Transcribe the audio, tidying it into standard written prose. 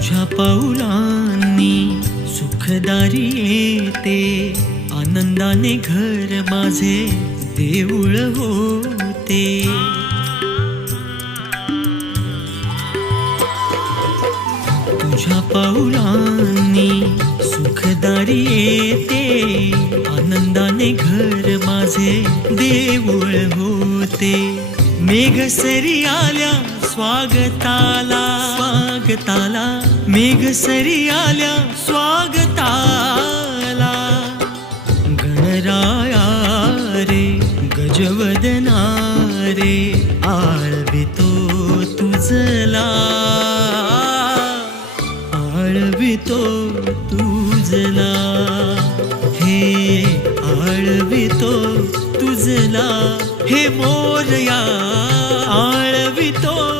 तुझ्या पाऊलांनी सुखदारी येते, आनंदाने घर माझे देऊळ होते. तुझ्या पाऊलांनी सुखदारी येते, आनंदाने घर माझे देऊळ होते. मेघ सरी आल्या स्वागताला, स्वागताला, मेघ सरी आल्या स्वागताला. गणराया रे गजवदना रे, आळवितो तुझला, आळवितो तुझला, हे आळवितो तुझला, हे मोरया आळवितो